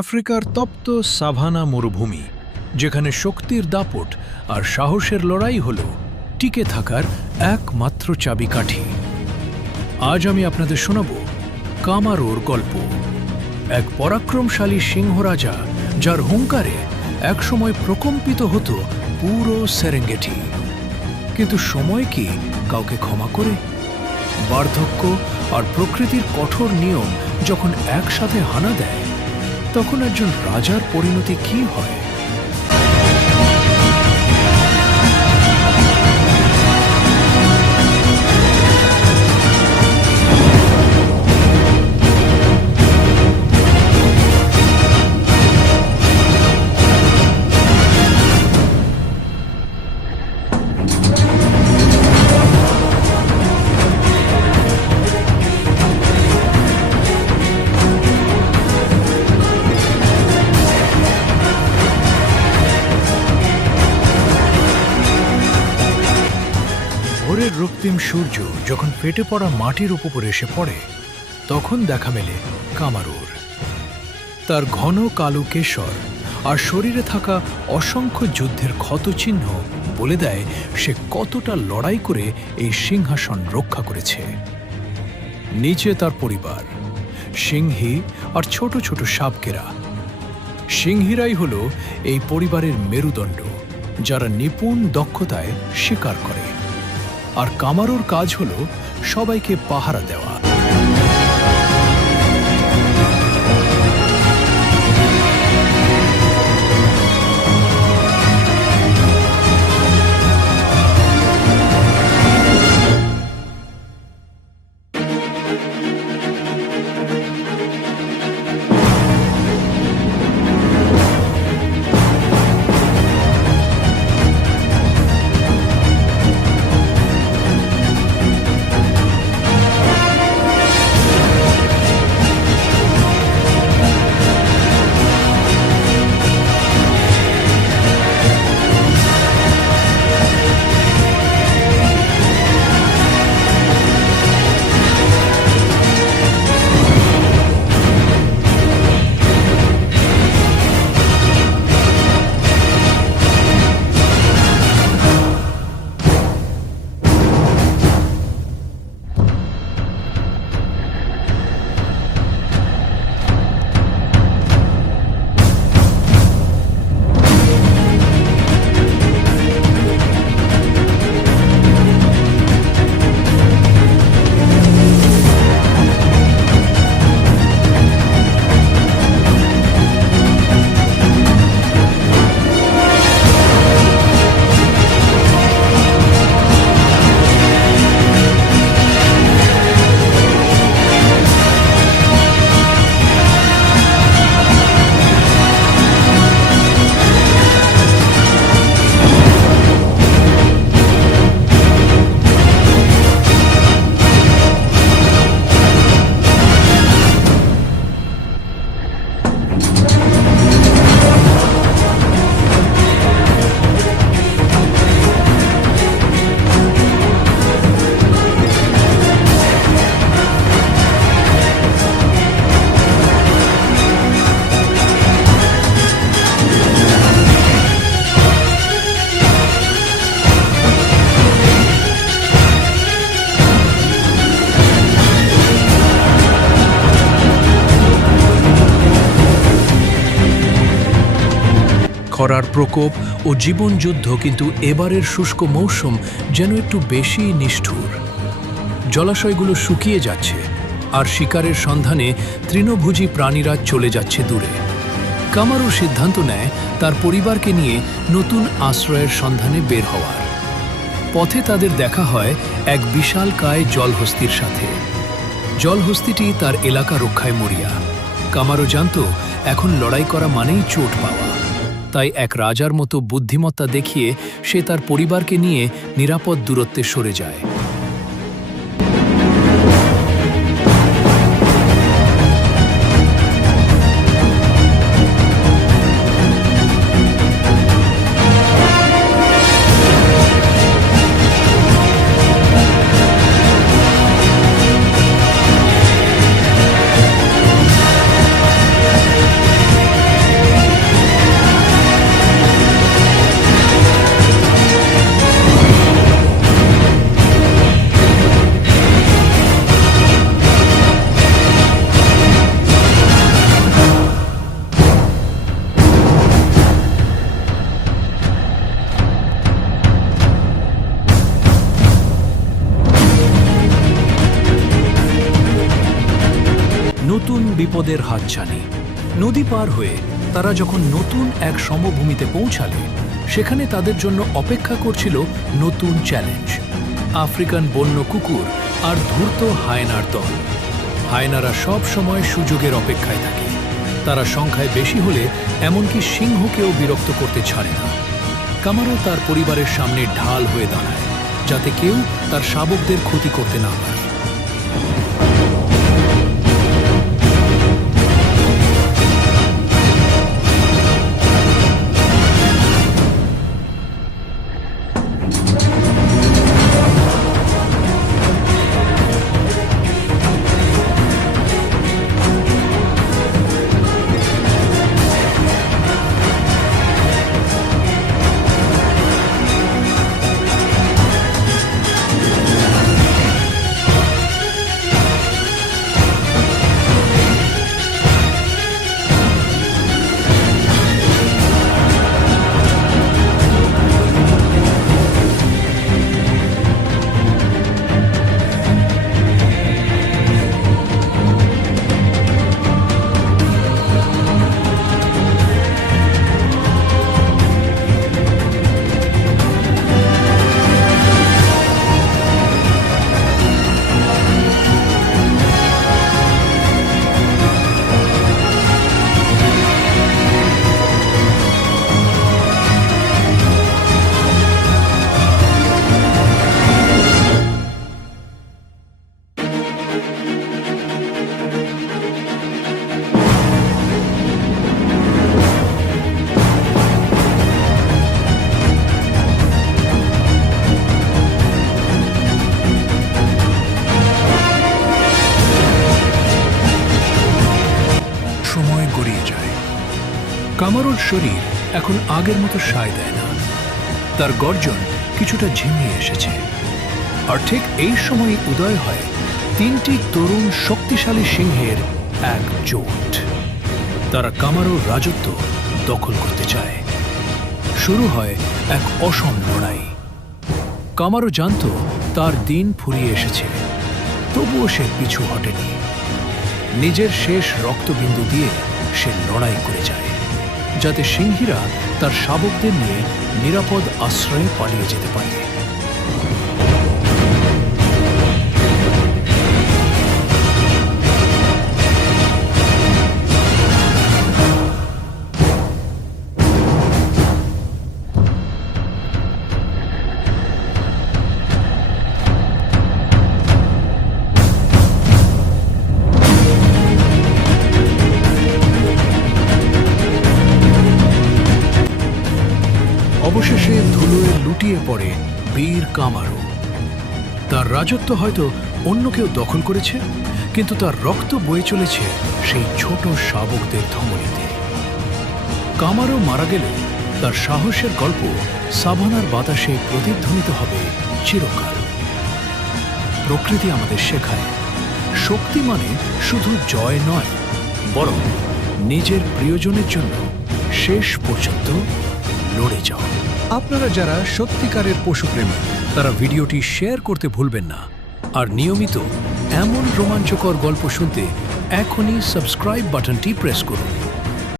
আফ্রিকার তপ্ত সাভানা মরুভূমি, যেখানে শক্তির দাপট আর সাহসের লড়াই হল টিকে থাকার একমাত্র চাবিকাঠি। আজ আমি আপনাদের শোনাব কামারোর গল্প, এক পরাক্রমশালী সিংহ রাজা যার হুঙ্কারে একসময় প্রকম্পিত হতো পুরো সেরেঙ্গেটি। কিন্তু সময় কি কাউকে ক্ষমা করে? বার্ধক্য আর প্রকৃতির কঠোর নিয়ম যখন একসাথে হানা দেয়, তখন একজন রাজার পরিণতি কি হয়? ভোরের রক্তিম সূর্য যখন ফেটে পড়া মাটির উপর এসে পড়ে, তখন দেখা মেলে কামারুর। তার ঘন কালো কেশর আর শরীরে থাকা অসংখ্য যুদ্ধের ক্ষতচিহ্ন বলে দেয় সে কতটা লড়াই করে এই সিংহাসন রক্ষা করেছে। নিচে তার পরিবার, সিংহী আর ছোট ছোট সাপকেরা। সিংহীরাই হল এই পরিবারের মেরুদণ্ড, যারা নিপুণ দক্ষতায় শিকার করে। আর কামারোর কাজ হল সবাইকে পাহারা দেওয়া। খরার প্রকোপ ও জীবনযুদ্ধ, কিন্তু এবারের শুষ্ক মৌসুম যেন একটু বেশি নিষ্ঠুর। জলাশয়গুলো শুকিয়ে যাচ্ছে আর শিকারের সন্ধানে তৃণভোজী প্রাণীরা চলে যাচ্ছে দূরে। কামারো সিদ্ধান্ত নেয় তার পরিবারকে নিয়ে নতুন আশ্রয়ের সন্ধানে বের হওয়ার। পথে তাদের দেখা হয় এক বিশালকায় জলহস্তির সাথে। জলহস্তিটি তার এলাকা রক্ষায় মরিয়া। কামারো জানত এখন লড়াই করা মানেই চোট পাওয়া। তাই এক রাজার মতো বুদ্ধিমত্তা দেখিয়ে সে তার পরিবারকে নিয়ে নিরাপদ দূরত্বে সরে যায়। বিপদের হাতছানি। নদী পার হয়ে তারা যখন নতুন এক সমভূমিতে পৌঁছালে, সেখানে তাদের জন্য অপেক্ষা করছিল নতুন চ্যালেঞ্জ। আফ্রিকান বন্য কুকুর আর ধূর্ত হায়নার দল। হায়নারা সব সময় সুযোগের অপেক্ষায় থাকে। তারা সংখ্যায় বেশি হলে এমনকি সিংহকেও বিরক্ত করতে ছাড়ে না। কামারো তার পরিবারের সামনে ঢাল হয়ে দাঁড়ায়, যাতে কেউ তার শাবকদের ক্ষতি করতে না পারে। কামারোর শরীর এখন আগের মতো সায় দেয় না। তার গর্জন কিছুটা ঝিমিয়ে এসেছে। আর ঠিক এই সময় উদয় হয় তিনটি তরুণ শক্তিশালী সিংহের এক জোট। তারা কামারোর রাজত্ব দখল করতে চায়। শুরু হয় এক অসম লড়াই। কামারো জানত তার দিন ফুরিয়ে এসেছে, তবুও সে পিছু হটেনি। নিজের শেষ রক্তবিন্দু দিয়ে সে লড়াই করে যায়, যাতে সিংহীরা তার শাবকদের নিয়ে নিরাপদ আশ্রয়ে পালিয়ে যেতে পারে। অবশেষে ধুলোয় লুটিয়ে পড়ে বীর কামারো। তার রাজত্ব হয়তো অন্য কেউ দখল করেছে, কিন্তু তার রক্ত বয়ে চলেছে সেই ছোট শাবকদের ধমনীতে। কামারো মারা গেলে তার সাহসের গল্প সাভানার বাতাসে প্রতিধ্বনিত হবে চিরকাল। প্রকৃতি আমাদের শেখায়, শক্তি মানে শুধু জয় নয়, বরং নিজের প্রিয়জনের জন্য শেষ পর্যন্ত লড়ে যাও। আপনারা যারা সত্যিকারের পশুপ্রেমী, তারা ভিডিওটি শেয়ার করতে ভুলবেন না। আর নিয়মিত এমন রোমাঞ্চকর গল্প শুনতে এখনই সাবস্ক্রাইব বাটনটি প্রেস করুন।